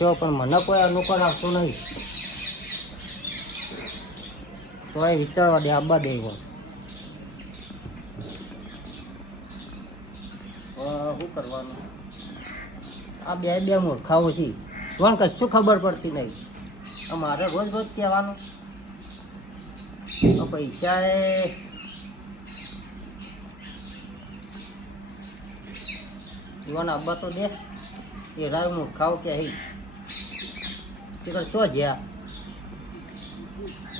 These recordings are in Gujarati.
રાખ્યો પણ મને કોઈ અનુકૂળ આવતું નહીં. તો એ વિચારવા દે, આબા દે. શું કરવાનું? આ બે મૂર્ખાઓ છે, કોણ કશું ખબર પડતી નહીં. મારે રોજ રોજ કહેવાનું પૈસા જીવન આબા તો દે. એરા મૂર્ખાઓ કે ચો જ્યાં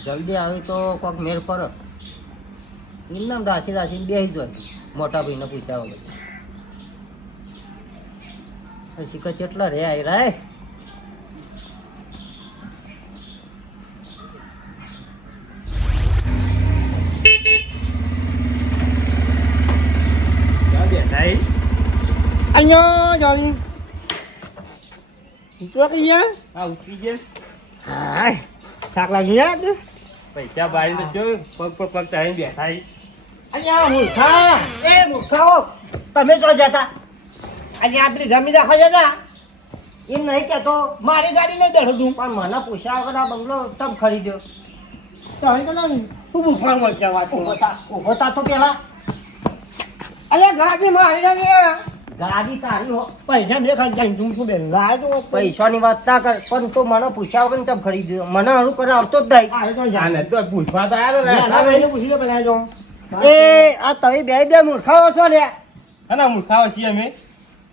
જલ્દી આવી તો કોઈક મેળ પર એમનામ રાશી રાશીને બેસી જાય. મોટા ભાઈને પૂછ્યા વગર શીખર કેટલા રે આવી રાય. અહીંયા જાણી ઉતરી ગયા. હા ઉતરી ગયા. હાય થાક લાગી ગયા. પૈસા બાળી તો જો પગ પગ તારી બેઠા. અહીંયા મૂર્ખા, એ મૂર્ખાઓ તમે શું જતા? અહીંયા આપણી જમીન રાખવા જતા એમ નહીં કહેતો. મારી ગાડી નહીં બેઠો તું, પણ મને પૂછ્યા વગર આ બંગલો તમ ખરીદ્યો. તો અહીં તો નહીં તું બુફાણ મળશે વાત. ઉભો તા તો પેલા અલ્યા ગાડી મારી જાય. ગાડી તારી હો. પૈસા બે ખર્ચ જાય તું બે લાય તો પૈસાની વાત ના કર, પણ તો મને પૂછ્યા વગર ચમ ખરીદ્યો. મને હરું કરે આવતો જ નહીં. આ તો આને તો પૂછવા તો આવ્યો જાને પૂછી લે બધા જો. એ આ તમે બે મૂર્ખાઓ છો લે. ના મૂર્ખાઓ છીએ અમે.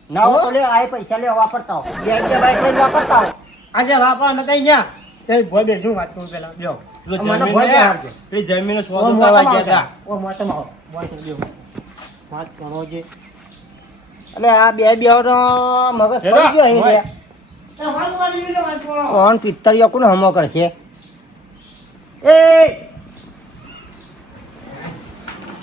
ના હો તો લે આ પૈસા લે વાપરતા હો. બે બાઈક લઈને વાપરતા હો. આજે વાપરા નતા અહીંયા તે ભોય બેસું વાત કરું પેલા જો. મને ભોય બેહાડજે. પેલી જમીનો સોદો કરવા ગયા હતા. ઓ મોટમ આવો વાત કરો વાત કરો જે. એટલે આ બે નો મગજ પડી ગયો અહીં લે. એ વાત કરી લે વાત કરો. કોણ પિત્તળિયો કોણ હમો કરશે? એ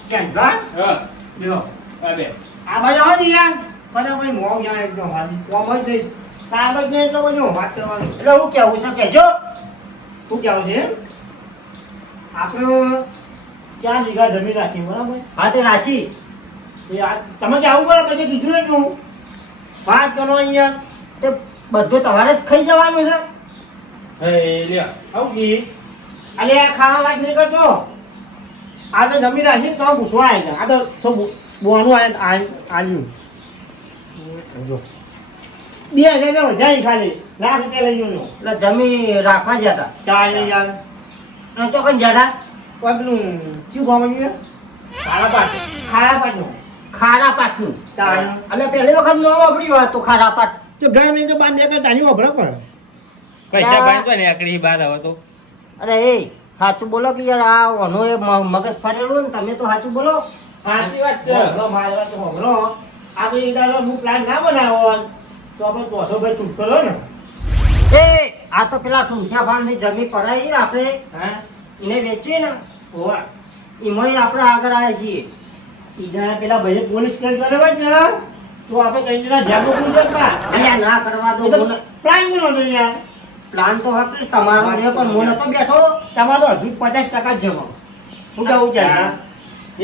કેમ વા હા જો આ બે આ બાજુ હો દી યાર બધા કોઈ મોં યાર એકદમ હાલી કોમ જ નહીં કામ જ નહીં તો બધું વાત કરવાનું. એટલે હું કેવું છે કેજો. શું કેવું છે આપણે 4 વીઘા જમીન રાખી બરાબર. હા તે રાશી એ આ તમે કે આવું કરો પછી કીધું ને તું વાત કરો અહીંયા. તે બધું તમારે જ ખાઈ જવાનું છે. હે લ્યા આવું કી અલે આ ખાવા વાત નહીં કરતો. આ તો જમીન રાખી તો પૂછવા આવી ગયા. આ તો શું બોનું આવ્યું જો 2000 માં વધારી ખાલી લાખ રૂપિયા લઈ ગયો. એટલે જમીન રાખવા જતા ચાલ યાર ચોકન જતા કોઈ પેલું શું ગામ ગયું ખારા પાટનું ખારા પાટનું. ચાલ એટલે પહેલી વખત ન વાપર્યું હતું ખારા પાટ. તો ગયા મહિને તો બાર નીકળે તાની વપરા પડે. પૈસા બાળી તો ને આકડી બાર હવે તો. અરે એ સાચું બોલો કે યાર આ ઓનો એ મગજ ફરેલું ને તમે તો સાચું બોલો. સાચી વાત છે. હોભળો, મારી વાત તો હોભળો. આપણે ઈદારો હું પ્લાન ના બનાવ્યો હોત તો આપણે ચોથો ભાઈ ચૂપ કરો ને. એ આ તો પેલા ઠુંઠિયા ભાવની જમીન પડાવી ને આપણે હા એને વેચવી ને હોવા એમાં આપણે આગળ આવ્યા છીએ. ઈદારા પેલા ભાઈએ પોલીસ કેસ કર્યો હોય ને તો આપણે કઈ જણા જેમ પૂછે અલ્યા ના કરવા દો. પ્લાન કર્યો હતો યાર. પ્લાન તો હતો તમારો ને પણ હું નતો બેઠો. તમારે તો હજુ 50% જ જમો. શું કેવું છે હા?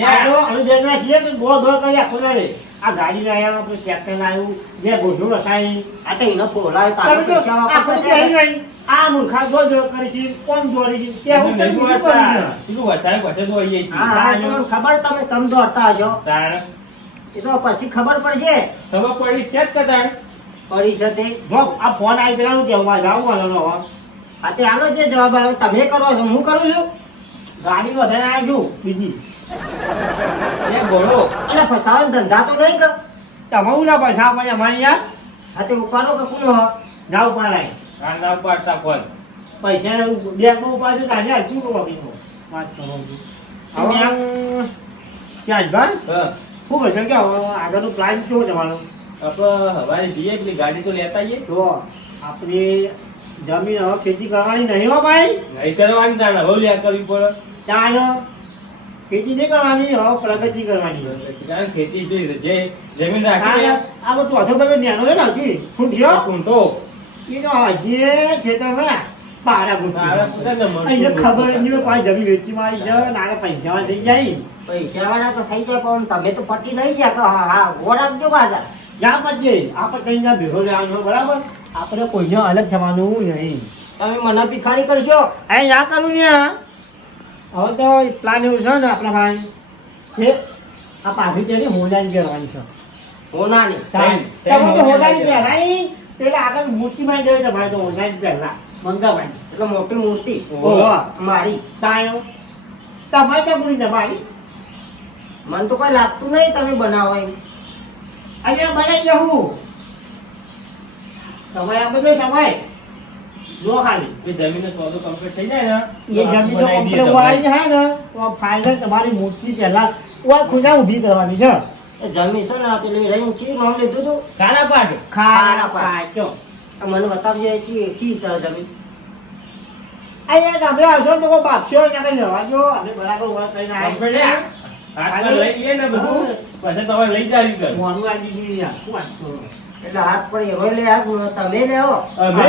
આ તો અમે બે જણા છીએ તો દોડ કરી આખો દાડે. આ ગાડી લાવ્યા આપણે ટ્રેક્ટર લાવ્યું જે ગોઠવું રસાઈ આ તો એનો બોલાય તમે તો આખું કહી નહીં. આ મૂર્ખા જો કરીશી કોણ જોડી છે તે હું નહીં બીજું બોલતા. કરું ને. શું વરસાદ વરસાદ તો આવીએ છીએ. હા હા તમને ખબર તમે ચમ દોડતા હશો તાર એ તો પછી ખબર પડશે. ખબર પડી છે જ કદાચ. પડી છે તે જો આ ફોન આવી પેલાનું કેવું માં જાવું વાળો હવે આ તે આનો જે જવાબ આવે તમે કરો છો હું કરું છું. ગાડી વધારે આવજો બીજી એ બોલો એટલે ફસાવાનો ધંધા તો નહીં કર. તમે ઉલા પૈસા પડે અમારી યાર હા તે ઉપાડો કે કોનો જાવ પારાય કાંડા પાડતા ફોન. પૈસા બેંકમાં ઉપાડજો તારે શું કરો બીજું વાત કરો હવે ક્યાં જ ભાઈ હા શું કરશે કે હવે આગળનું પ્લાન કેવો તમારો? આપણે હવારે જઈએ પેલી ગાડી તો લેતા આવીએ. જો આપણી જમીન હવે ખેતી કરવાની નહીં હો ભાઈ. નહીં કરવાની તાને હવે લ્યા કરવી પડે. ત્યાં ખેતી નહીં કરવાની હવે પ્રગતિ કરવાની. કારણ ખેતી જોઈ જે જમીન આ રાખી આ બધું ચોથો ભાઈ નેનો છે ને હજી ફૂટ્યો કુંટો એ તો હજી ખેતરમાં પારા પારા ફૂટે ને ગુંટી એને ખબર નહીં કોઈ જમીન વેચી મારી છે નાના પૈસા થઈ જાય. પૈસા વાળા તો થઈ જાય પણ તમે તો પટી નહીં છે કે હા હા ઓ રાખજો પાછા. યા પછી આપણે કઈ ના ભેગો લેવાનો બરાબર આપણે કોઈને અલગ થવાનું નહીં. તમે મને ભિખારી કરશો. અહીં ના કરું ને હવે તો પ્લાન એવું છે ને આપણા ભાઈ કે આ પાછી તેની હોનાની પહેરવાની છે. હોનાની. તમે તો હોનાની પહેરાઈ પેલા આગળ મૂર્તિ માં ગયો તમારે તો હોનાની પહેલા મંગાવાની એટલે મોટી મૂર્તિ. ઓહો. મારી. તાયો તમારે તો પૂરી તમારી મને તો કોઈ લાગતું નહીં તમે બનાવો એમ. અહીંયા બનાવી જવું સમય આ બધો સમય જો ખાલી એ જમીનનો સોદો complete થઈ જાય ને એ જમીન બનાવી દઈએ વાળી તમારે. છે ને તો ફાઇનલ તમારી મૂર્તિ પહેલા ઓય ખુદા ઊભી કરવાની છે. એ જમી છે ને આ પેલી રહી ચી નામ લીધું તું. કાના પાટ. ખારા પાટ. પાટો. આ મને બતાવજે ચી છે જમી. અહીંયા તમે આવશો ને તો કોઈ બાપશો ત્યાં કઈ લેવા જો અમે બરાબર વાત કરીને Complete આવ્યા છે? હાથમાં લઈ લઈએ ને બધું પછી તમારે લઈ જાવી કર. મોનું આવી દીધી યાર શું વાત કરો એટલે હાથ પડી રોઈ લે હાથ તમે લેવો. અમે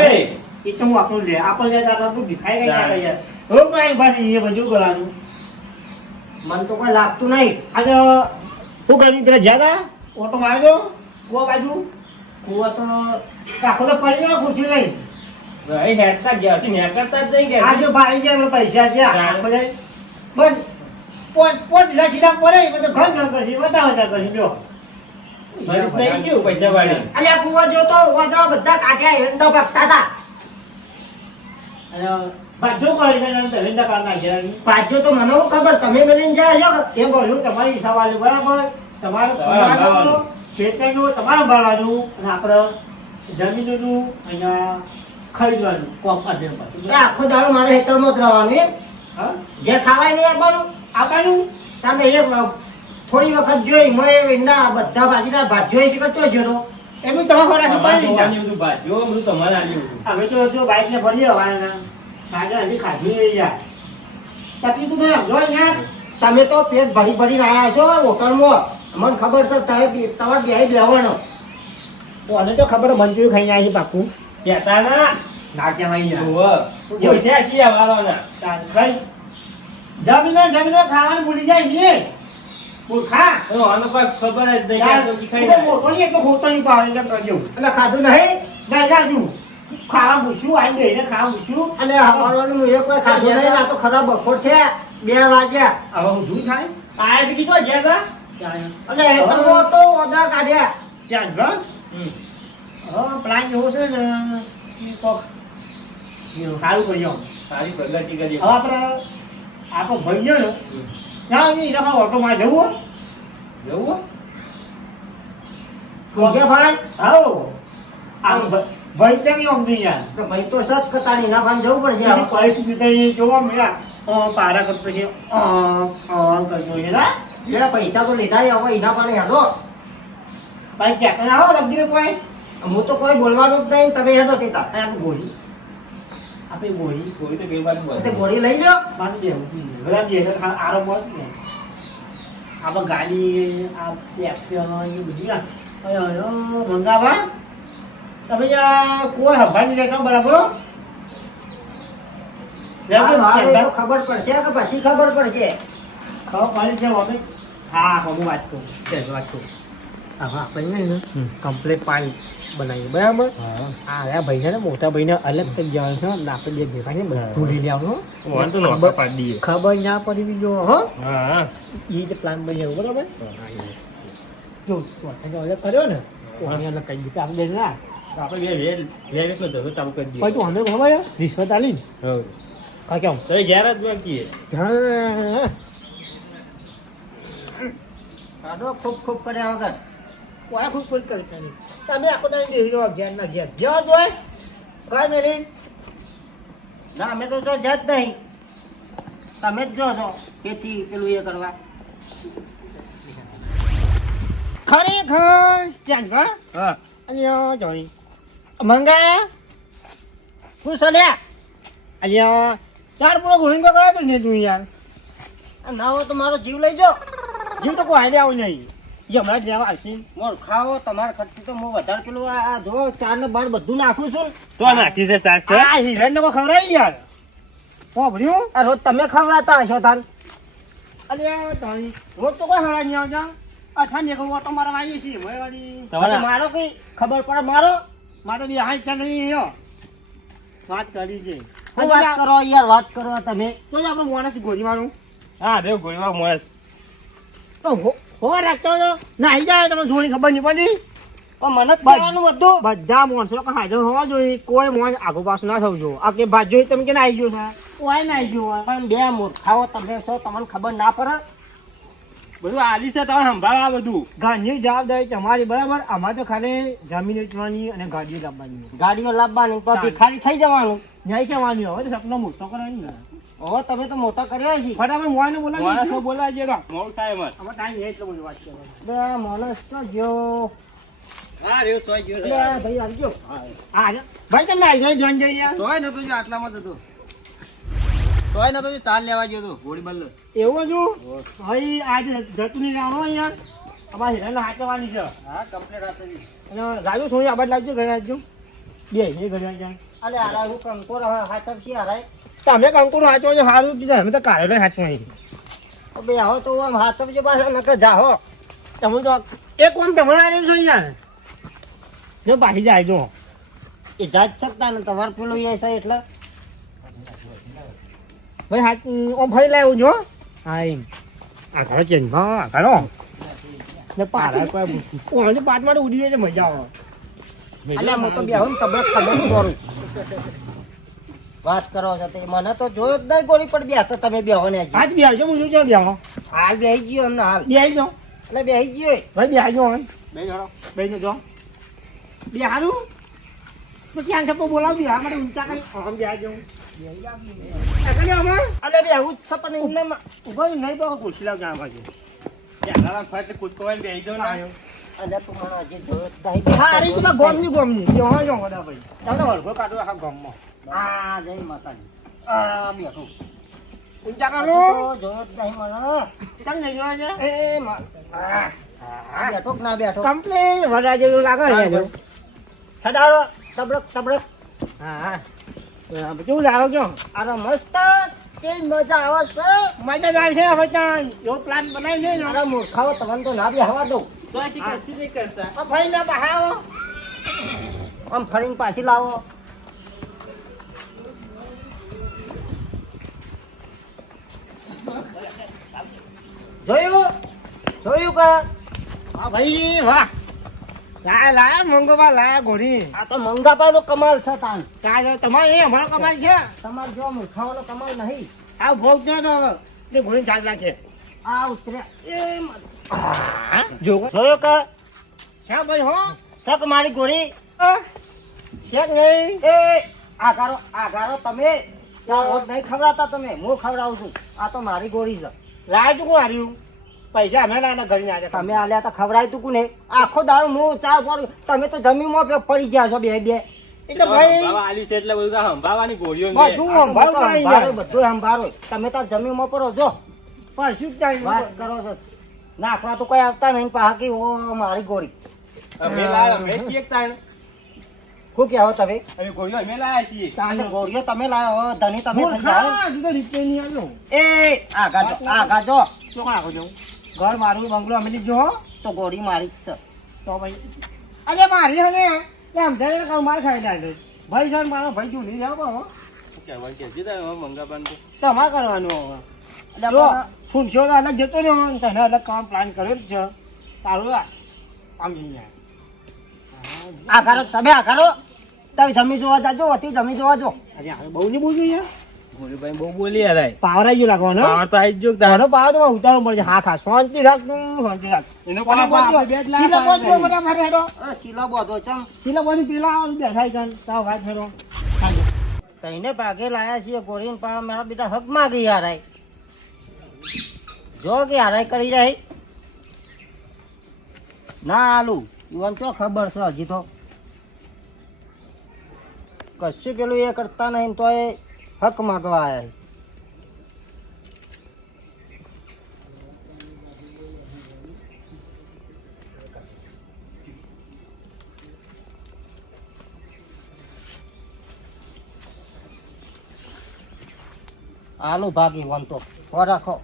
એ તો હું આપણું લે આપણને તો આપણું દેખાય કઈ ના કહીએ હવે કઈ ભાઈ એ બધું કરવાનું મને તો કોઈ લાગતું નહીં. આજે શું કર્યું પેલા જ્યાં ઓટો માર્યો કુવા બાજુ કુવો તો આખો તો પડી ગયો ખુરશી લઈ અહીં હેરતા ગયા હતી, નેકળતા જ નહીં ગયા. આજે ભાઈ જાય પૈસા છે હા. આખો જાય બસ પોચ લાખ ખીલા પડે બધું ઘર ઘર કરશે બધા કરશે જો ફરી નહીં ગયું પૈસા વાળી. અલ્યા કુવો જોતો વાદળો બધા કાઢ્યા હેંડો ભાગતા હતા. અને બાજુ કરી દે ધંધા કાઢ નાખ્યા પાછો તો મને હું ખબર તમે બનીને જાય છો. એ બોલ્યું તમારી સવાલ બરાબર તમારું તમારે કમાવાનું, ખેતરનું તમારે ભરવાનું અને આપણે જમીનનું અહીંયા ખરીદવાનું કોમ આપે પાછું એ આખો દાડો મારે હેતરમાં જ રહેવાનું એમ. હા જે ખાવાય નહીં આપવાનું. આપવાનું તમે એક થોડી વખત જોઈ મેં ઈંડા બધા બાજીના ભાત જોઈ છે કે ચો જોતો. એમનું તમે ખોરાક તમારે પાડી જોવાની બધું બાદ. જો બધું તમારે આલ્યું હતું. હવે તો જો બાઈકને ભરી આવવાના સાંજે હજી ખાધું નહીં યાર તકલીફ તો સમજો યાર તમે તો પેટ ભરી ભરીને આવ્યા છો હોટલમાં. મને ખબર છે તમે તમારે બે બેવાનો. તો અને તો ખબર મંચુરી ખાઈને આવી પાકું કહેતા ના. ના કહેવાય યાર ઓહો. પૈસા ક્યાં વાળવાના? ચાલ ભાઈ જમીનો ખાવાનું ભૂલી જાય છે મૂર્ખા તો આનો કોઈ ખબર જ નહીં કે આ તો ખાઈ યાર જાય. મોટો નહીં એટલો ખોટો નહીં પાવે એમ કરજો એટલે ખાધું નહીં. ના જાજુ ખાવા પૂછ્યું આવી ગઈને ખાવા પૂછ્યું અને હવારનું એ કોઈ ખાધું નહીં. આ તો ખરાબ બપોર થયા 2 વાગ્યા. હવે હું શું થાય આ જ કીધું જ્યાં તા? અને હેતરમાં તો ઓદરા કાઢ્યા. ચાલ ગયો હમ. હવે પ્લાન એવો છે ને કે કોક સારું કર્યો સારી પ્રગતિ કરી. હવે આપણે આપણો ભાઈ ગયો ને ત્યાં નહીં એના ઓટોમાં જવું જવું હો? ફૂગ્યા ભાઈ હાઉ આ ભાઈ છે કે આમ નહીં યાર તો ભાઈ તો સત કતાની ના ભાન જવું પડશે એની હવે. પરિસ્થિતિ તો એ જોવા મળ્યા પારા કરતો છે કરતો છે ના બે પૈસા તો લીધા છે, હવે એના પાણી હેડો. ભાઈ ક્યાં આવો લગી કોઈ હું તો કોઈ બોલવાનું જ નહીં. તમે હેડો સીધા. આપણે ગોળી આપણે ગોળી કોઈ તો બેવાનું તે બંધ. ગોળી લઈ લ્યો. મારી દેવું બધા બે આરામ હોય ને આપણે ગાડી આ ટેક્સી એ બધી મંગાવા તમે જ્યાં કોઈ હભાઈ લેતા બરાબર હવે તો ખબર પડશે કે પછી ખબર પડશે. ખબર પડી છે અમે હા હું વાત કરું વાત કરું હવે આપણે ને કમ્પ્લેટ પાણી બનાવીએ બરાબર હા આ ભાઈને ને મોટા ભાઈને અલગ થઈ જવાનું છે ને આપણે બે ભેગા છે બધું લઈ લેવાનું વાંધો નહીં, આપણે પાડી દઈએ. ખબર ના પડી જો હો હા. એ રીતે પ્લાન બનાવ્યો બરાબર જો અલગ કર્યો ને ઓને અલગ કહી દીધું આપણે બે ના આપણે બે વેકનો ધંધો ચાલુ કરી દઈએ. પછી તું અમે ખબર રિશ્વત આલી ને હવ. કા કેમ તો એ ઘેર જ મૂકીએ. હા કાઢો ખૂબ ખૂબ કર્યા વગર. કોયા ખૂબ કોઈ કરતા નહીં તમે આખો ટાઈમ બેસી રહ્યો ઘેર ના ઘેર જ્યાં જોય કઈ મેલી ના અમે તો જો જ નહીં. તમે જ જો છો તેથી પેલું એ કરવા. ખરેખર ત્યાં વા હા. અહીંયા જોઈ મંગા શું સલ્યા? અહીંયા ચાર પૂરો ઘોડીને કરાય તો ને તું યાર આ ના હોય તો મારો જીવ લઈ જાઓ. જીવ તો કોઈ હાલે આવું નહીં એ હમણાં જ લેવા આવશે મોર ખાવો તમારા ખર્ચી તો હું વધારે પેલું આ જો 4 ને 12 બધું નાખું છું. તો નાખી છે ચારસો. આ હિરણ ને કોઈ ખવડાવી યાર ભર્યું આ રોજ તમે ખવડાતા હશો તાર. અલ્યા તારી રોજ તો કોઈ હરા નહીં આવતા અઠાણિયા કહું ઓટો મારવા આવીએ છીએ મેં વાળી અને મારો કઈ ખબર પડે મારો મારે બી હા ઈચ્છા નહીં યો વાત કરી છે શું વાત કરો યાર, વાત કરો તમે. તો જ આપણે માણસ ગોળી મારું હા રે ગોળીમાં મોણસ તો હો રાખતો હતો નાઈ જાય તમે જોડી ખબર નહીં પડી પણ મને જ કહેવાનું બધું. બધા માણસો કે હાજર હોવા જોઈએ કોઈ માણસ આગો પાછું ના થવું જોઈએ આ કે બાદ જોઈ તમે કે નાઈ ગયો છે કોઈ નાઈ ગયો હોય પણ બે મૂર્ખાઓ તમે છો, તમને ખબર ના પડે. બધું આલી છે તમે સંભાળવા બધું ઘરની જવાબદારી તમારી બરાબર અમારે તો ખાલી જમીન વેચવાની અને ગાડીઓ લાવવાની ગાડીઓ લાવવાની તો ભિખારી થઈ જવાનું. ન્યાય કહેવાની હવે તો સપનો મોટો કરવાની ને હવે તમે તો મોટા કર્યા છે. ફટાફટ મોઈને બોલાવી માણસો દેજો. બોલાય છે મોડું થાય એમાં આમાં ટાઈમ છે એટલો બધો વાત કરવાનો બે માણસ તો જો હા રે તોય ગયો લે ભાઈ આવજો. હા ભાઈ તમે આવી જાય જોઈન જઈ યાર તોય નતો જો આટલામાં જતો તોય નતો જો ચાલ લેવા ગયો તો ગોળી બલ્લો એવું છું ભાઈ આજે જતું નહીં રહેવાનું યાર અમારે હિરાને હાચવાની છે હા કમ્પ્લીટ આપી અને ગાજો સોની આબાદ લાવજો ઘરે આવજો બે ઘરે આવજો અલે આરા હું કંકોર હવે હાચમ છે આરાય. તમે કંકુર હાચો છો સારું કીધું અમે તો કારેલો હાચવાની તો બે આવો તો આમ હાચમજો પાછા નકર જાહો. તમે તો એક ઓમ તમારે આવ્યો છો યાર જો બાકી જાય જો એ જાત શકતા ને તમારે પેલું એ છે એટલે ભાઈ હાચ ઓમ ભાઈ લાવ્યો છો હા એમ આ ઘરે ચેન્જ હા ઘરો ને પાટ ઓને પાટ માટે ઉડી જાય મજા આવે અલે હું તો બેહું ને તબિયત ખબર કરું. વાત કરો છો તે મને તો જોયો જ નહીં ગોળી પણ બે તો તમે બેહો ને હજી. આજ બી આવજો હું જો બેહો હાલ બેહી ગયો અમને હાલ. બે આવી જાઓ એટલે બેહી ગયો. ભાઈ બે આવી જાઓ બે જણો બે જો બે હારું તો ત્યાં છપ્પો બોલાવજો આ માટે ઊંચા કરી આમ બે આવી જાઉં અલે બેહું જ છે પણ એમને ઉભા નહીં બહુ ખુશી લાવજો આ બાજુ ક્યાં ફટ કૂદકો વાળી બેસી જાઓ ને અલે તું મને હજી જોયો જ નહીં. હા અરે તો ગોમની જો હા જો બધા ભાઈ તમને હળગો કાઢો આખા ગામમાં આ જય માતાજી. આ બેઠું. ઊંચા હજી કરો તો જોયો જ નહીં મને. તમે નહીં જોવા છે એ આ બેઠો કે ના બેઠો. કમ્પ્લેન વડા જેવું લાગે છે સડાવો તબડક તબડક. હા કેવું લાવો કયો અરે મસ્ત કેવી મજા આવે છે. મજા જ આવે છે હવે ત્યાં એવો પ્લાન બનાવી છે ને અરે મૂર્ખાઓ તમને તો ના બેહવા દઉં. તો હજી કશું નહીં કરતા આ ભાઈ ના બહાવો આમ ફરીને પાછી લાવો. જોયું જોયું કે હા ભાઈ વાહ લાયા મંગોબા લાયા ઘોડી આ તો મંગાપાનો કમાલ છે તાન. ત્યાં તમારે એ અમારો કમાલ છે તમારે જો મૂર્ખાઓનો કમાલ નહીં. આ ભોગ જો તો હવે તે ઘોડી ચાલ રાખે આ ઉતર્યા એમ જો જોયું કે છે ભાઈ હો શક મારી ગોળી શેક નહીં એ આગારો તમે ચાર રોજ નહીં ખવડાવતા તમે. હું ખવડાવું છું. આ તો મારી ગોળી છે. લાયા તું કોણ હાર્યું પૈસા અમે ના ઘડી ના તમે આલ્યા તો ખવડાવ્યું તું કોને? આખો દાડો હું ચાર પર તમે તો જમીનમાં પડી ગયા છો બે બે. એ તો ભાઈ સંભાળવા આલ્યું છે એટલે બધું આ સંભાળવાની ગોળીઓ ને બધું સંભાળ કરાઈ જાય બધું સંભાળો. તમે તાર જમીનમાં પડો જો પણ શું થાય વાત કરો છો. નાખવા તો કોઈ આવતા નહીં પાહા કે ઓ મારી ગોળી. અમે લાયા અમે કેક તાણ શું કહેવો તમે? અમે ગોળીઓ અમે લાયા છીએ અને ગોળીઓ તમે લાવો હો, ધણી તમે થઈ જાઓ. મૂર્ખા તું તો રીતે નહીં આવ્યો એ આગા જો શું કાં આખો જાઉં ઘર મારું બંગલો અમે લીધો હો તો ગોળી મારી જ છે. તો ભાઈ અરે મારી હને એમ ધરે કામ માર ખાઈ લાગે ભાઈ સર મારો ભાઈ જો નહીં આવો હો કહેવાનું કે છે તારે મંગાવાનું તો તમા કરવાનું હવે એટલે જો પણ ફૂંક્યો તો અલગ જતો રહ્યો ને તને અલગ કામ પ્લાન કર્યો જ છે તારું આમ જઈ જાય આગારો તમે આગારો તમે જમી જોવા જાજો હતી જમી જોવા જો. અરે હવે બહુ નહીં બોલવું યાર ગોળીભાઈ બહુ બોલી યાર પાવર આવી ગયો લાગવાનો પાવર તો આવી જ જો તારો પાવર તો મને ઉતારવો પડશે હા ખા શાંતિ રાખ તું શાંતિ રાખ એનો કોને પાવર બોલજો? આપણે બે જ લાખ શીલા બોલજો આવે. બધા મારે હેડો શીલો બોધો ચમ શીલા બોલી પેલા આમ બેઠા છે તાવ વાત હેડો હાલો. તઈને ભાગે લાયા છીએ ગોળીને પા મારા બેટા હક માગી હારાય. જો કે હારાય કરી રહી ના આલુ ઈવન ચો ખબર છે હજી તો કશું પેલું એ કરતા નહીં તો એ હક માગવા આવ્યા. આલુ ભાગી વન તો હો રાખો.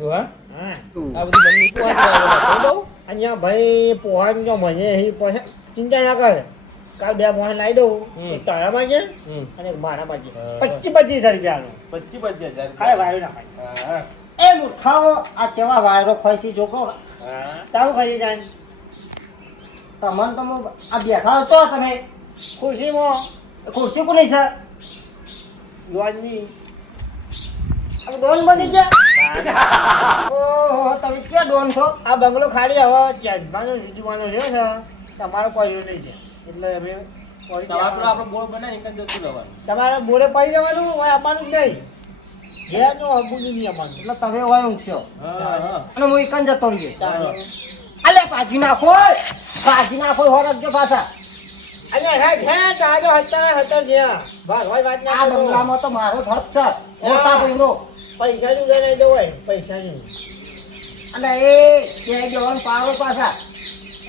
હા હા આ બધું બંને તો આ બહુ અહીંયા ભાઈ પોહાણ જો મને અહીં પછી ચિંતા ના કરે કાલ 2 મોહન લાવી દઉં એક તારા માં છે અને એક મારા માં છે 25,000 રૂપિયાનો 25,000 ખાલી વાયુ ના ખાય હા એ મૂર્ખાઓ આ કેવા વાયરો ખોઈસી જોકો હા તારું ખાઈ જાય તમને તમે આ બેઠા છો તમે ખુરશીમાં ખુરશી કોની છે લોનની આ ડોન બની ગયા ઓહો તમે ક્યાં ડોન છો આ બંગલો ખાલી હવે ચેન્જવાનો રીજવાનો છે ને તમારો કોઈ નહીં છે એટલે અમે પડી તમારો જવાનું. આપણો બોર્ડ બનાવી ને જોતું રહેવાનું તમારે બોરે પડી જવાનું હોય આપવાનું જ નહીં ઘેર નો હબું નહીં આપવાનું એટલે તમે હોય ઊંઘશો હા અને હું એકન જતો રહીએ ચાલો. અલે ભાજી નાખો હોરખજો પાછા અહીંયા હેડ હેડ આજો 17 છે ભાઈ હોય વાત ના આ કરો. બંગલામાં તો મારો જ હક છે મોટા ભાઈનો પૈસા નું લઈને જવાય પૈસા નહીં અને એ બે જવાન પાડો પાછા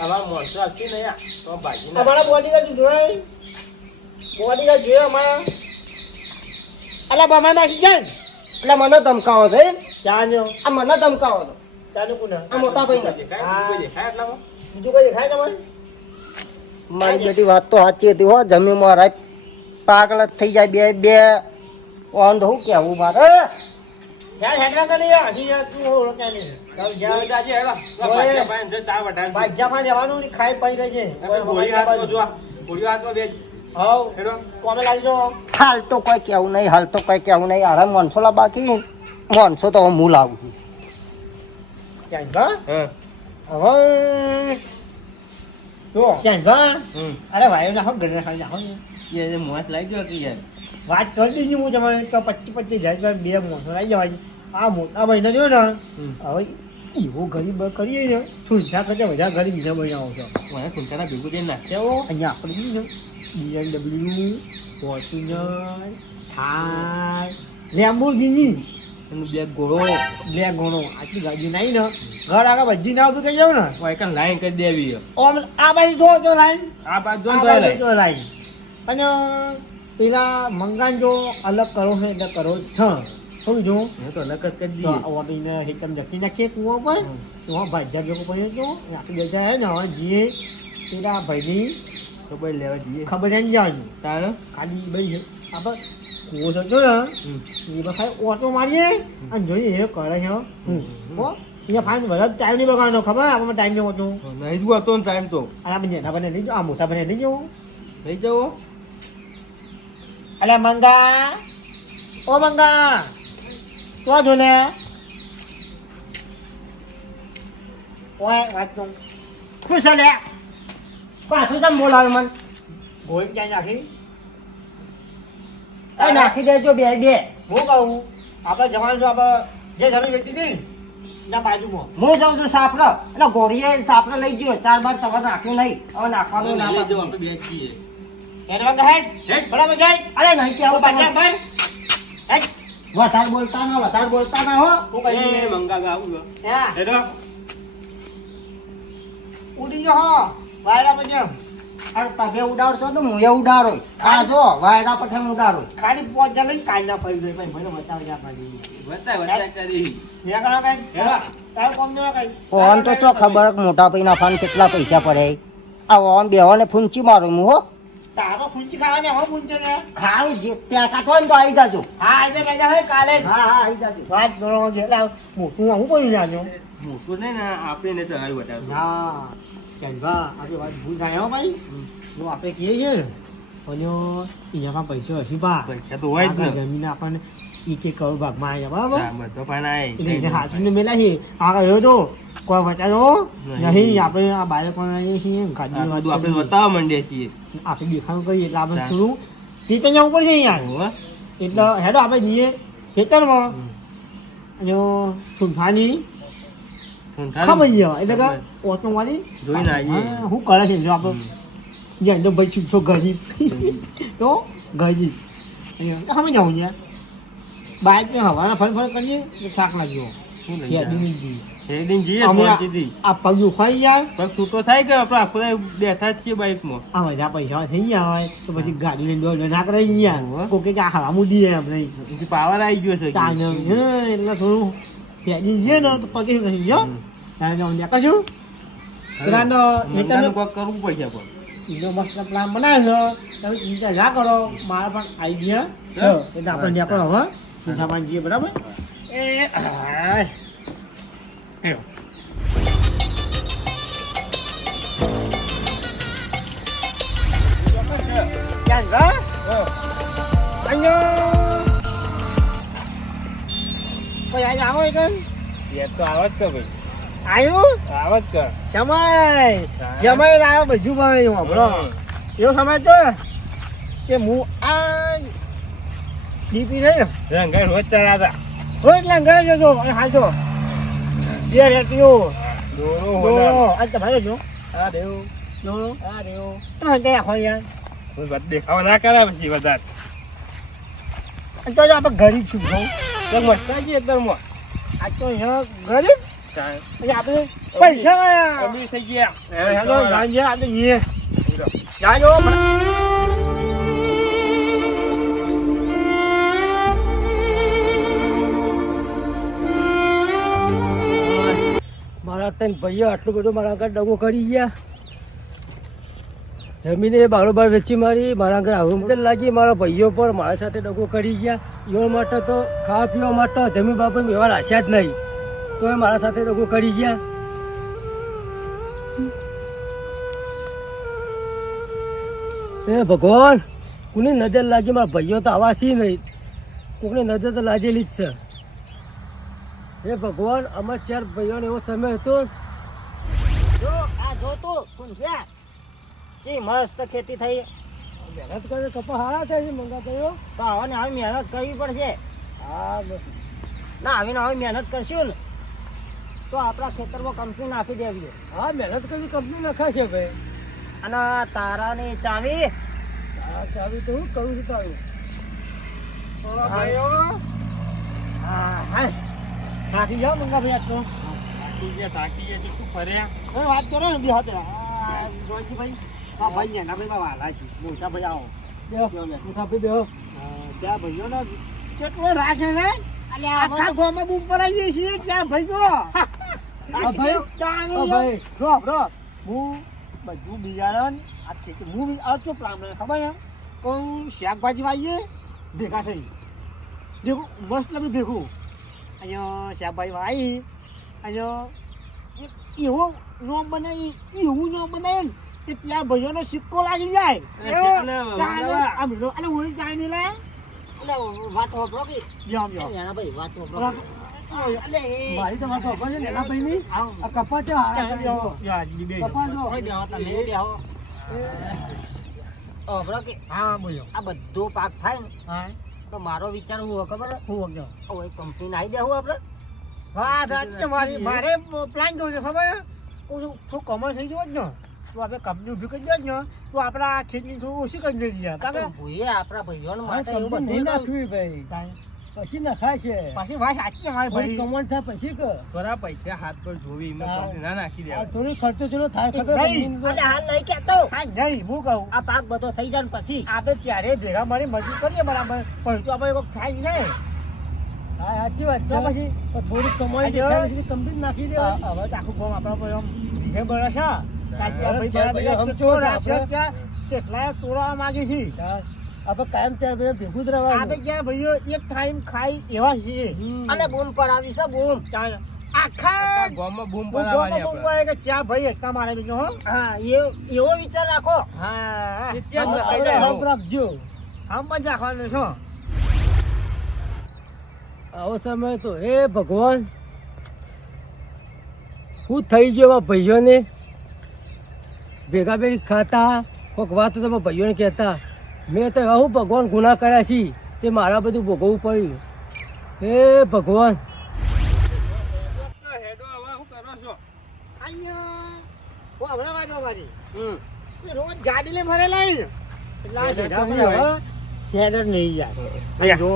અમારા મોણસો આપશે નહીં આ તો ભાજી ના અમારા બોડીગાર્ડ જોવાય બોડીગાર્ડ જોયો અમારા અલા બામા નાખી જાય એટલે મને ધમકાવો છો એમ જાણ્યો આ મને ધમકાવો છો જાણ્યું કોને આ મોટા ભાઈને દેખાય કોઈ દેખાય એટલામાં બીજું કઈ દેખાય તમારે મારી બેટી વાત તો સાચી હતી હો જમીન મારા પાગલ જ થઈ જાય બે ઓંધ હું કેવું મારે યાર હેડલા કરી હસી જા તું ઓળખે નહીં ચાલ જા જોઈ જાજે હેડો ઓય. ભાજી ભાઈ જો ચા વટાડ ભાજ્યામાં જવાનું ને ખાઈ પાઈ રહેજે ગોળી હાથમાં જો ગોળી હાથમાં બે હાવ હેડો કોમે લાગજો હાલ તો કોઈ કેવું નહીં હાલ તો કોઈ કેવું નહીં આરામ મોનસોલા બાકી મોનસો તો હું લાવું છું ક્યાં બા હા હવે જો ક્યાં બા અરે ભાઈ ના હમ ઘરે ખાઈ જાઓ ને એ મોસ લાગી ગયો કે યાર વાત કરી દીધી હું તમારે તો 25,000 બે મોસો લઈ જવાય આ મોટા ભાઈ જો ને હવે એવો ગરીબ કરીએ ને સુવિધા કરતા વધારે ગરીબ બીજા બનાવો છો મને કુંટાના ભેગું દઈને નાખ્યા અહીંયા આપણે શું છે BMW ફોર્ચ્યુનર થાર લેમ્બોર્ગિની એનું બે ગોળો લે ઘણો આટલી ગાડી નહીં ને ઘર આગળ બધી ના ઉભી કરી જાવ ને એક લાઈન કરી દેવી ઓમ આ બાજુ જો જો લાઈન આ બાજુ આ જો બાજુ લાઈન જો લાઈન અને પેલા મંગાન જો અલગ કરો છે એટલે કરો છ સમજો એ તો અલગ જ કરી તો દઈએ ઓટીને હિતમ જકી નાખીએ કુવા પર તો ભાજ્યા ભેગો પડ્યો તો આખી બેઠા હે ને હવે જીએ પેલા ભાઈની ખબર લેવા જઈએ ખબર એમ જવાની તારે ખાલી ભાઈ આપણે કુવો થતો ને એ બસ ખાલી ઓટો મારીએ અને જોઈએ એ કરે છે હો અહીંયા ફાઇન બધા ટાઈમ નહીં બગાડવાનો ખબર આપણે ટાઈમ નહીં હોતો નહીં જુઓ તો ટાઈમ તો અને આ બંને બને લઈ જાઓ આ મોટા બને લઈ જાઓ લઈ જાઓ અલ્યા મંગા ઓ મંગા તો જો ને ઓય વાત તો ખુશ લે પાછું તમે બોલાવે મને ગોઈ ક્યાં નાખી એ નાખી દેજો બે હું કહું આપણે જવાનું છું આપણે જે જમીન વેચી હતી ને એના બાજુમાં હું જાઉં છું સાપરો એટલે ગોળીએ સાપરો લઈ ગયો 4 બાર તમારે નાખ્યું નહીં હવે નાખવાનું ના લઈ જાઓ પાડું. આપણે બે છીએ હેડ મંગા હેડ હેડ. બરાબર જાય અરે નહીં કેવું પાછા તમારે. પર હેડ વધારે બોલતા ના હો હું એ કહી મંગા આવું હા હેડો ઉડી જો હો વાયરા પછી અરે તમે ઉડાડશો તો હું એ ઉડાડો ખાજો વાયડા પઠે ઉડાડો ખાલી પોચા લઈને કાઢ ના પડી ગઈ ભાઈ મને બતાવ જા પાડી બતાય કરી ત્યાં કણા કઈ હેડો તારું કોમ જો કઈ ઓન તો ચો ખબર કે મોટા પૈના ફાન કેટલા પૈસા પડે આ ઓન બેહોને ફૂંચી મારું હું હો તારો ફૂંચી ખાવાની હો ફૂંચે ને ખારું જે ત્યાં કાઢો ને તો આવી જાજો હા આજે બેજા હોય કાલે જ. હા આવી જાજો વાત કરો જેટલા મોટું હું કોઈ જાણ્યો મોટું નહીં ને આપણે ને ચલાવી બતાવતું હા કેનભા આપણે વાત ભૂલ થાય હો ભાઈ જો આપણે કહીએ છીએ ને પણ અહીંયા પૈસો હશે બા પૈસા તો હોય જ ને જમીન આપણને એક એક કરોડ ભાગમાં આવી જાય બરાબર હા, બધો પણ આય. એટલે એને હાથને મેલા છે આ કહ્યો તો કોઈ બચારો નહીં આપણે આ બાળકોને આવીએ છીએ આ ગાડીની વાત બધું આપણે કરીએ. બતાવવા માંડીએ છીએ આપણે દેખાડું કરીએ એટલે આપણે હા. થોડું ચેતન જવું પડશે યાર હોવે. એટલે હેડો આપણે જઈએ ખેતરમાં અને સુંઠાની ખબર જવા એટલે કે ઓટો મારી જોઈને આવીએ. હા, શું કરે છે જો આપણે યાર ભાઈ છૂટો ગરીબ તો ગરીબ ખબર જવું છે બાઇક ને હવાના ફર કરીએ તો થાક લાગ્યો શું લઈ યાર જાય? હેડીને જઈએ અમે શાંતિથી. આ પગ ઉખાઈ યાર પણ છૂટો થાય કે આપણે આખો દાડો બેઠા જ છીએ બાઇકમાં આ બધા પૈસા થઈ ગયા હોય તો પછી ગાડી લઈને દોડ ના કરાઈ હોવે. ગયા કોકે કે આ હવા મૂડી આપણે પછી પાવર આવી ગયો છે તાને એટલે થોડું ફેડી જઈએ ને તો પગે નહીં ગયો તારે જવાનું કશું પેલાનો હેતરનો કોક કરવું પડશે પણ બીજો મસ્ત પ્લાન બનાવ્યો છે તમે ચિંતા ના કરો મારા પણ આઈડિયા છે એટલે આપણે નીકળો હવે સુધામાં જઈએ બરાબર એ હાય. એવો. ક્યાં ગા અહીંયા કોઈ આજે આવો એકન એ તો આવત કે ભાઈ આવ્યું આવત કે સમય સમય લાવ્યો બધું ભાઈ બરો એવો સમય તો કે હું આ ડીપી નહીં રંગાઈ રોજ ચડાતા રોજ લંગાઈ જજો અને હાજો બે રેટીઓ દોરો દોરો આ તમારે જો આ દેવ દોરો આ દેવ તમે કઈ આખો યાર કોઈ વાત દેખાવા ના કરે પછી વધારે અને તો આપણે ગરીબ છું ભાઈ તો મસ્તા છે એકદમ આ તો અહીંયા ગરીબ અને આપણે પૈસા ગયા કમી થઈ ગયા હેલો ગાંજે આપણે જઈએ જાજો મારા ત્રણ ભાઈઓ આટલું બધું મારા આગળ દગો કરી ગયા જમીને બારોબાર વેચી મારી મારા આગળ આવું મદદ લાગી મારા ભાઈઓ પર મારા સાથે દગો કરી ગયા એવા માટે તો ખાવા પીવા માટે જમીન બાબત એવા રાખ્યા જ નહીં તો એ મારા સાથે દગો કરી ગયા એ ભગવાન કોની નજર લાગી મારા ભાઈઓ તો આવા છે નહીં કોકની નજર તો લાગેલી જ છે હે ભગવાન અમાર ચાર ભાઈઓને એવો સમય હતો જો આ જો તો કોણ છે કે મસ્ત ખેતી થઈ મહેનત કરે કપા હારા થાય છે મંગા કયો તો હવે ને હવે મહેનત કરવી પડશે હા ના હવે ને હવે મહેનત કરશું ને તો આપણા ખેતરમાં કંપની નાખી દેવી હા મહેનત કરી કંપની નખાશે ભાઈ અને તારાની ચાવી હા ચાવી તો હું કરું છું તારું ભાઈઓ હા હા થાકી જાઓ મંગા ભાઈ આજ તો થાકી ગયા તું ફર્યા હવે વાત કરો ને બી હાથે જોઈજી ભાઈ હા ભાઈ એના ભાઈ વાલા છે મોટા ભાઈ આવો બેહો મુસાફરી બેહો ત્યાં ભાઈઓનો કેટલો રાહ છે ને આખા ગામમાં બૂમ પડાઈ જઈએ છીએ ત્યાં ભાઈઓ આ ભાઈ રો હું બધું બિયારણ આ ખેતી હું આ ચો પ્લાન ખબર છે કહું શાકભાજી વાવીએ ભેગા થઈ ભેગું મસ્ત લાગ્યું ભેગું અહીંયા શાકભાજી વાવી અહીંયા એક એવો નોમ બનાવી એવું નોમ બનાવે ને કે ત્યાં ભાઈઓનો સિક્કો લાગી જાય અને હું જાય નહીં લે એટલે વાત હોભળો કે જામ એના ભાઈ વાત હોભળો મારી તો વાત ખબર છે ને એના ભાઈની આ કપા છે હારા કરી દો. કપા જો. હા બોલો આ બધો પાક થાય ને હા તો મારો વિચાર હું ખબર હું સમજો હવે કંપની નાખી દેવું આપણે વાત સાચી છે મારી મારે પ્લાન જોઉં છે ખબર છે હું થોડું કોમર્સ થઈ જવું જ ને તો આપણે કંપની ઊભી કરી દે જ ને તો આપણા ખેતી થોડું ઓછી કરી દઈએ કારણ ભૂએ આપણા ભાઈઓને મારે માટે એવું કંપની નહીં બધું નાખવી ભાઈ કે પછી નખાય છે પાછી વાત સાચી છે મારી ભાઈ ભાઈ કમણ થાય પછી કે થોડા પૈસા હાથ પર જોવી એમાં હા. કંપની ના નાખી આ દેવા થોડી ખર્ચો ચલો થાય ખબર નહીં. કંપનીનો? અરે હાલ નહીં કહેતો હા નહીં હું કહું આ પાક બધો થઈ જાય ને પછી આપણે ચારે ભેગા મળી મજૂર કરીએ બરાબર પણ તો આપણે કોઈક થાય છે હા સાચી વાત તો છે પછી પણ થોડી કમાણી આજે દેખાય પછી કંપની નાખી દેવાય હવે તો આખું ગામ આપણા પર આમ ભે બરસ છે બરસ છે, ભાઈ, આમ કેટલો ચોર રાખ્યો આપણે. ત્યાં કેટલાય તોડવા માંગે છે હા. આપણે કાયમ ચાર ભાઈ ભેગું જ રહેવાનું આપણે ક્યાં ભાઈઓ એક ટાઈમ ખાઈ એવા છીએ હમ. અને બૂમ પડાવી છે બૂમ ત્યાં આખા ગામમાં બૂમ હું પડાવવાની ગામમાં બહુ આપણે. કહે કે ચા ભાઈ એકતા મારે બીજો હો હા એવો વિચાર રાખો હા ત્યાં જ નખાઈ આપણે જાય હપ રાખજો આમ જ રાખવાનું છો આવો સમય તો હે ભગવાન હું થઈ ગયો મારા ભાઈઓને ભેગા ભેગી ખાતા કોઈક વાત તો મારા ભાઈઓને કહેતા મેં તો એવા હું ભગવાન ગુનાહ કર્યા છે તે મારા બધું ભોગવવું પડ્યું હે ભગવાન હેડો હવે શું કરો છો અહીંયા હું હમણાં વાંચો મારી હમ રોજ ગાડી લઈને ફરેલા ને એટલે આ હેડર હેડા તો પર નહીં હવે હેડર નહીં યાર જો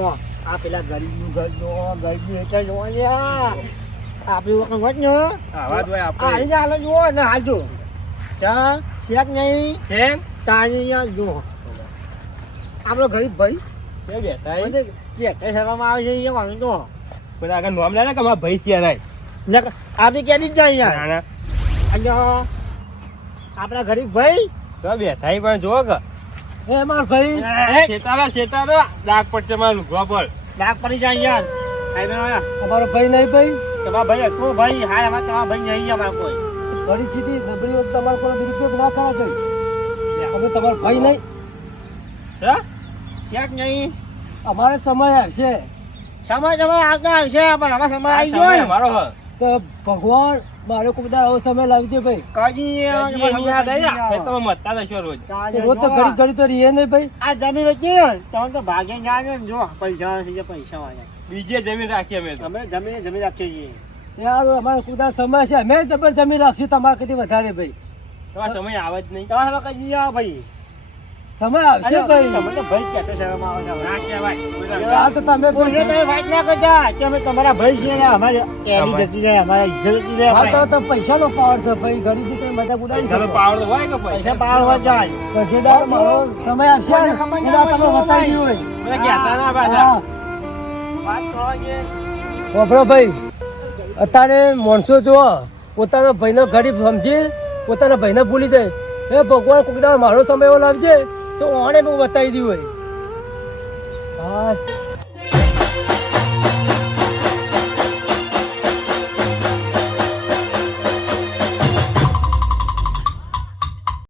આ પેલા ગરીબનું ઘર જો ગરીબનું એટલે જો લ્યા આપણી વખત હોત ને આ વાત હોય આ આપણે રીતે હાલ જુઓ ને હાલજો ચા શેક નહીં છે તાજી અહીંયા જુઓ આપણો ગરીબ ભાઈ કે બેઠા બધે કે શરવામાં આવે છે એ વાંધો તો બધા આગળ નોમ લે ને કે મારા ભાઈ છે નહીં આપણે ક્યાંથી જ જાય યાર ના ના અહીંયા આપણા ગરીબ ભાઈ તો બેઠાઈ પણ જો કે એ માર ભાઈ શેતારો ડાક પડશે મારું લુગવા પર ડાક પડી જાય યાર આયા અમારો ભાઈ નહીં ભાઈ તમારા ભાઈ હતો ભાઈ હાલ અમારે તમારા ભાઈ નહીં અમારા કોઈ પરિસ્થિતિ નબળી હોય તો તમારે કોઈ દુરુપયોગ ના કરવા જોઈએ અમે તમારો ભાઈ નહીં હે શેક નહીં અમારે સમય આવશે સમય આવતા આવશે પણ હવે સમય આવી ગયો ને. મારો હ તો ભગવાન મારે કોઈ બધા આવો સમય લાવજો ભાઈ કાજી એની યાદ આવી તમે મતતા જશો રોજ તો રોજ તો ઘડી ઘડી તો રહીએ નહીં ભાઈ આ જમીન વેચી ને તમે તો ભાગે જાય ને જો પૈસા નથી પૈસા વાળા બીજે જમીન રાખી અમે તો અમે જમીન રાખીએ છીએ યાર અમારે કુદા સમય છે અમે જબર જમીન રાખશું તમારે કદી વધારે ભાઈ તમારો સમય આવે જ નહીં તમે હવે કઈ આવો ભાઈ સમય આવશે ભાઈ તમે તો ભાઈ કહેતો શરમ આવે છે હવે. ના કહેવાય આ તો તમે કોઈને તમે વાત ના કરતા કે અમે તમારા ભાઈ છીએ ને અમારે એની જતી જાય અમારે ઇજ્જત જતી જાય આ તો પૈસાનો પાવર છે ભાઈ ગરીબી તો મજાક ઉડાવી ચાલો શકો. પાવર તો હોય કે પૈસા પાર હોય જાય પછી દાડો મારો સમય આવશે ને એના તમે બતાવી ગયું હોય મને કહેતા ના પાછા હા વાત કરવા છે વાપરો ભાઈ અત્યારે માણસો જો પોતાના ભાઈનો ગરીબ સમજી પોતાના ભાઈને ભૂલી જાય એ ભગવાન કોઈક દાડો મારો સમય એવો લાવજે તો ઓણે બહુ બતાવી દઉં હોય હા